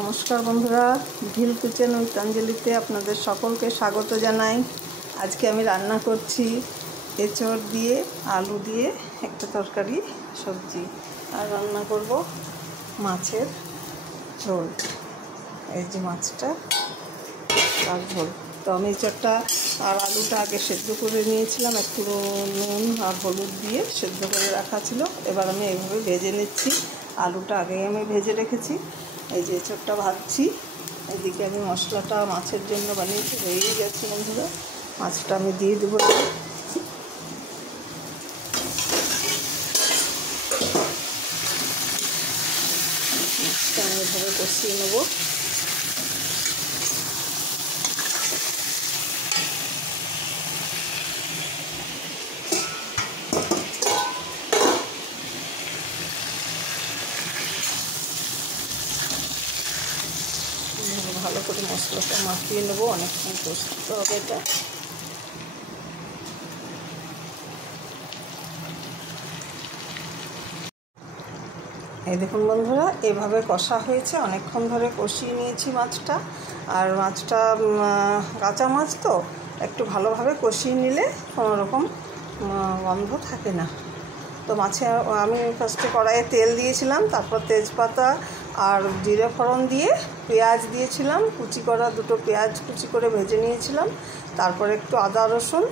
নমস্কার বন্ধুরা, ভিল kitchen with অঞ্জলিতে আপনাদের সকলকে স্বাগত জানাই। আজকে আমি রান্না করছি এঁচড় দিয়ে আলু দিয়ে একটা তরকারি সবজি, আর রান্না করব মাছের ঝোল। এই যে মাছটা তার ঝোল। তো আমি এঁচড়টা আর আলুটা আগে সেদ্ধ করে নিয়েছিলাম, একটু নুন আর হলুদ দিয়ে সেদ্ধ করে রাখা ছিল। এবার আমি এইভাবে ভেজে নিচ্ছি। আলুটা আগেই আমি ভেজে রেখেছি। এই যে এঁচড়টা ভাজছি, এদিকে আমি মশলাটা মাছের জন্য বানিয়েছি, হয়েই গেছে বন্ধুরা। মাছটা আমি দিয়ে দেবো। মাছটা আমি এভাবে কষিয়ে নেবো। ভালো করে মশলাটা মাখিয়ে নেবো, অনেকক্ষণ কষতে হবে এটা। এই দেখুন বন্ধুরা, এভাবে কষা হয়েছে, অনেকক্ষণ ধরে কষিয়ে নিয়েছি মাছটা। আর মাছটা কাঁচা মাছ তো একটু ভালোভাবে কষিয়ে নিলে কোনো রকম গন্ধ থাকে না। তো মাছে আমি ফার্স্টে কড়াইয়ে তেল দিয়েছিলাম, তারপর তেজপাতা আর জিরে ফোড়ন দিয়ে পেঁয়াজ দিয়েছিলাম, কুচি করা দুটো পেঁয়াজ কুচি করে ভেজে নিয়েছিলাম। তারপর একটু আদা রসুন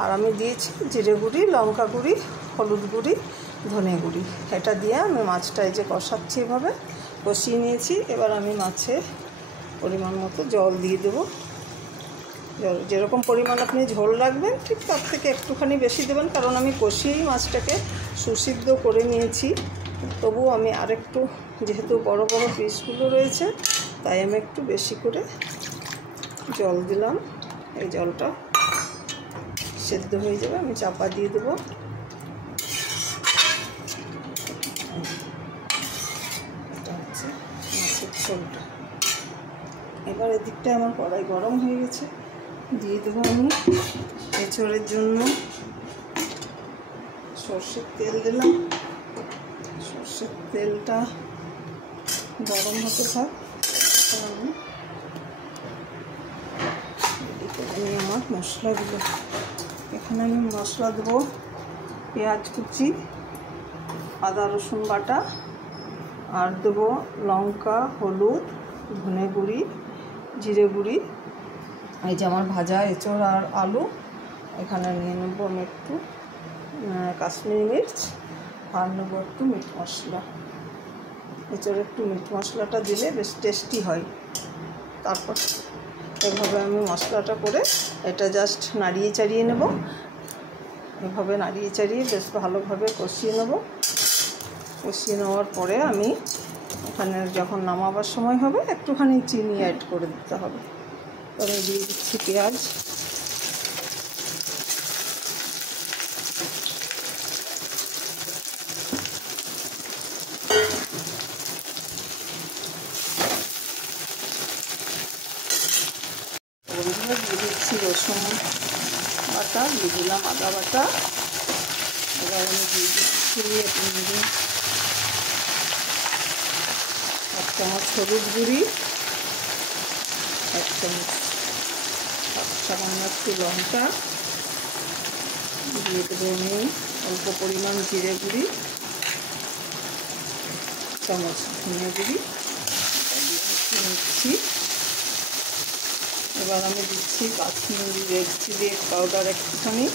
আর আমি দিয়েছি জিরে গুঁড়ি, লঙ্কা গুঁড়ি, হলুদ গুঁড়ি, ধনে গুঁড়ি। এটা দিয়ে আমি মাছটা এই যে কষাচ্ছি, এভাবে কষিয়ে নিয়েছি। এবার আমি মাছে পরিমাণ মতো জল দিয়ে দেবো। জল যেরকম পরিমাণ আপনি ঝোল রাখবেন ঠিক তার থেকে একটুখানি বেশি দেবেন, কারণ আমি কষিয়েই মাছটাকে সুসিদ্ধ করে নিয়েছি। তবু আমি আরেকটু, যেহেতু বড় বড় পিসগুলো রয়েছে, তাই আমি একটু বেশি করে জল দিলাম। এই জলটা সেদ্ধ হয়ে যাবে, আমি চাপা দিয়ে দেবো। এটা হচ্ছে মাছের ঝোলটা। এবার এদিকটা আমার কড়াই গরম হয়ে গেছে, দিয়ে দেবো আমি এঁচড়ের জন্য সর্ষের তেল দিলাম। সর্ষের তেলটা গরম হতে থাক। আমি রেডি করে নিই আমার মশলাগুলো। এখানে আমি মশলা দেবো পেঁয়াজ কুচি, আদা রসুন বাটা, আর দেবো লঙ্কা, হলুদ, ধনে গুঁড়ি, জিরে গুঁড়ি। এই যে আমার ভাজা এঁচড় আর আলু। এখানে নিয়ে নেবো আমি একটু কাশ্মীরি মির্চ, আর নেবো একটু মিট মশলা। এঁচড়ে একটু মিট মশলাটা দিলে বেশ টেস্টি হয়। তারপর এভাবে আমি মশলাটা করে এটা জাস্ট নাড়িয়ে চাড়িয়ে নেব। এভাবে নাড়িয়ে চাড়িয়ে বেশ ভালোভাবে কষিয়ে নেব। কষিয়ে নেওয়ার পরে আমি এখানে যখন নামাবার সময় হবে একটুখানি চিনি অ্যাড করে দিতে হবে। আমি দিয়ে দিচ্ছি পেঁয়াজ। দিয়ে দিচ্ছি রসুন বাটা, দিয়ে দিলাম আদা বাটা। এবার আমি দিয়ে দিচ্ছি এক চামচ হলুদ গুঁড়ি, এক চামচ সামান্য একটু লঙ্কা, দিয়ে দেবো আমি অল্প পরিমাণ জিরে গুঁড়ি, চামচ ধনে গুঁড়ি দিচ্ছি। এবার আমি দিচ্ছি কাশ্মীরি রেড চিলি পাউডার, একটুখানি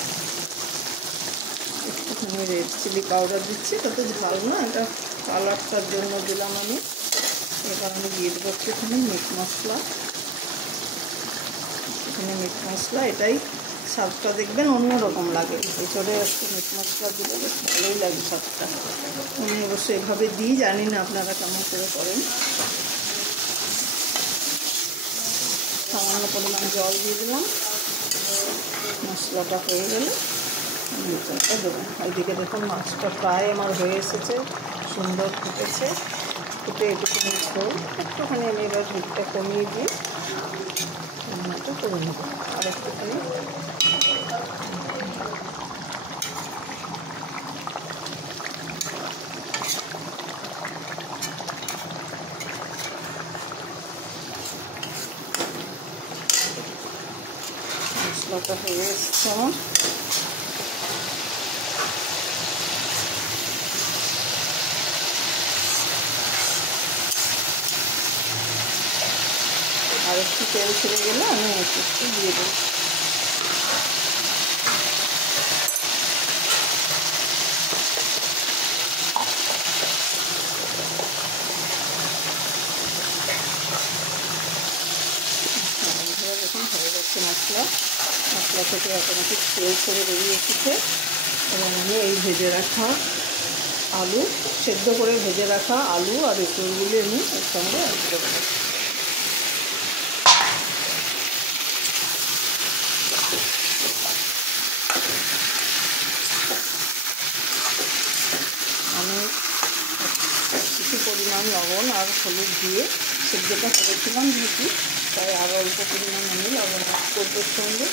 রেড চিলি পাউডার দিচ্ছি, তাতে ঝাল না, এটা কালারটার জন্য দিলাম আমি। এবার আমি দিয়ে দেবো একটুখানি মিট মশলা। এখানে মিট মশলা, এটাই স্বাদটা দেখবেন অন্যরকম লাগে। এছাড়া একটু মিট মশলা দিলে বেশ ভালোই লাগে স্বাদটা। আমি অবশ্যই এভাবে দিই, জানি না আপনারা কেমন করে করেন। সামান্য পরিমাণ জল দিয়ে দিলাম। মশলাটা হয়ে গেলে আমি এঁচড়টা দেবো। ওইদিকে দেখুন মাছটা প্রায় আমার হয়ে এসেছে, সুন্দর ফুটেছে। ফুটে একটুখানি ঝোল, একটুখানি আমি এবার হিটটা কমিয়ে দিয়ে রান্নাটা করে নেব। আর একটুখানি মশলাটা হয়ে এসছে আমার। আর একটু তেল ছেড়ে গেলে আমি একটু দিয়ে দেবো। দেখুন হয়ে যাচ্ছে মশলা থেকে অটোমেটিক তেল ছেড়ে বেরিয়ে এসেছে। এবং আমি এই ভেজে রাখা আলু, সেদ্ধ করে ভেজে রাখা আলু আর এঁচড়গুলি আমি এর সঙ্গে অ্যাড করে দেবো। আমি কিছু পরিমাণ লবণ আর হলুদ দিয়ে সেদ্ধটা করেছিলাম যেহেতু, তাই আরও অল্প পরিমাণ আমি লবণ অ্যাড করবো সঙ্গে।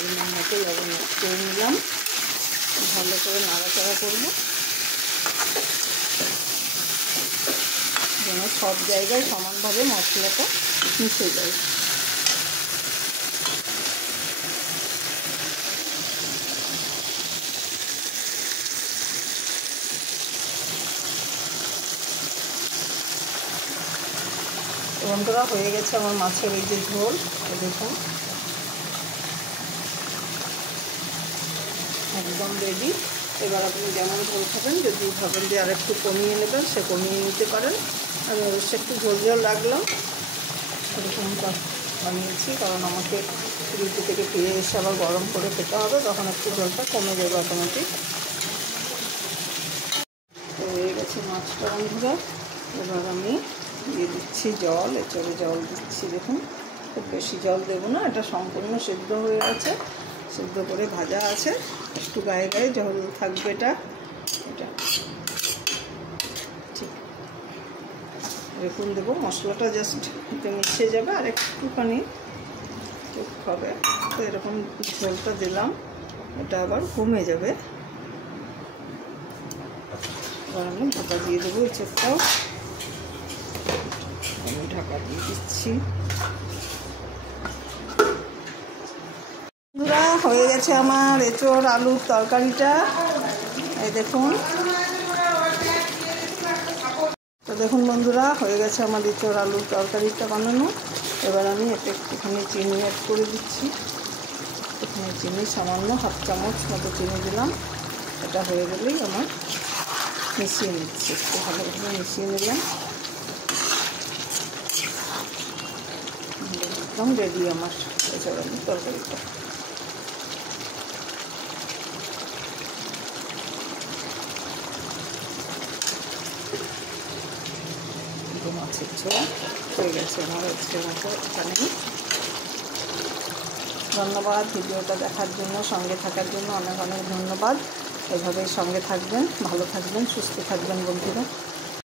এই মতো লবণ অ্যাড করে নিলাম, ভালো করে নাড়াচাড়া করবো যেন সব জায়গায় সমানভাবে মশলাটা মিশে যায়। বন্ধুরা হয়ে গেছে আমার মাছের এই যে ঝোল, দেখুন একদম রেডি। এবার আপনি যেমন ঝোল খাবেন, যদি ভাবেন যে আর একটু কমিয়ে নেবেন সে কমিয়ে নিতে পারেন। আমি অবশ্যই একটু ঝোল ঝোল রাখলাম, এরকম বানিয়েছি কারণ আমাকে ডিউটি থেকে ফিরে এসে আবার গরম করে খেতে হবে, তখন একটু ঝোলটা কমে যাবে অটোমেটিক। হয়ে গেছে মাছটা বন্ধুরা। এবার আমি দিয়ে দিচ্ছি জল, এঁচড়ে জল দিচ্ছি। দেখুন খুব বেশি জল দেবো না, এটা সম্পূর্ণ সেদ্ধ হয়ে আছে, সেদ্ধ করে ভাজা আছে, একটু গায়ে গায়ে জল থাকবে এটা ঠিক। দেখুন দেবো, মশলাটা জাস্ট এতে মিশে যাবে আর একটুখানি হবে, তো এরকম ঝোলটা দিলাম, এটা আবার কমে যাবে। এবার আমি ঢাকা দিয়ে দেবো, এঁচড়টাও আমি ঢাকা দিয়ে দিচ্ছি। বন্ধুরা হয়ে গেছে আমার এঁচড় আলুর তরকারিটা, এই দেখুন। তো দেখুন বন্ধুরা হয়ে গেছে আমার এঁচড় আলুর তরকারিটা বানানো। এবার আমি এতে একটুখানি চিনি অ্যাড করে দিচ্ছি। এখানে চিনি সামান্য হাফ চামচ মতো চিনি দিলাম। এটা হয়ে গেলেই আমার মিশিয়ে নিচ্ছি, একটু ভালোভাবে মিশিয়ে নিলাম। একদম রেডি আমার এঁচড় আলুর তরকারিটা। মাছের ঝোল হয়ে গেছে আমার আজকের মতো এখানেই। ধন্যবাদ ভিডিওটা দেখার জন্য, সঙ্গে থাকার জন্য অনেক অনেক ধন্যবাদ। এভাবেই সঙ্গে থাকবেন, ভালো থাকবেন, সুস্থ থাকবেন বন্ধুরা।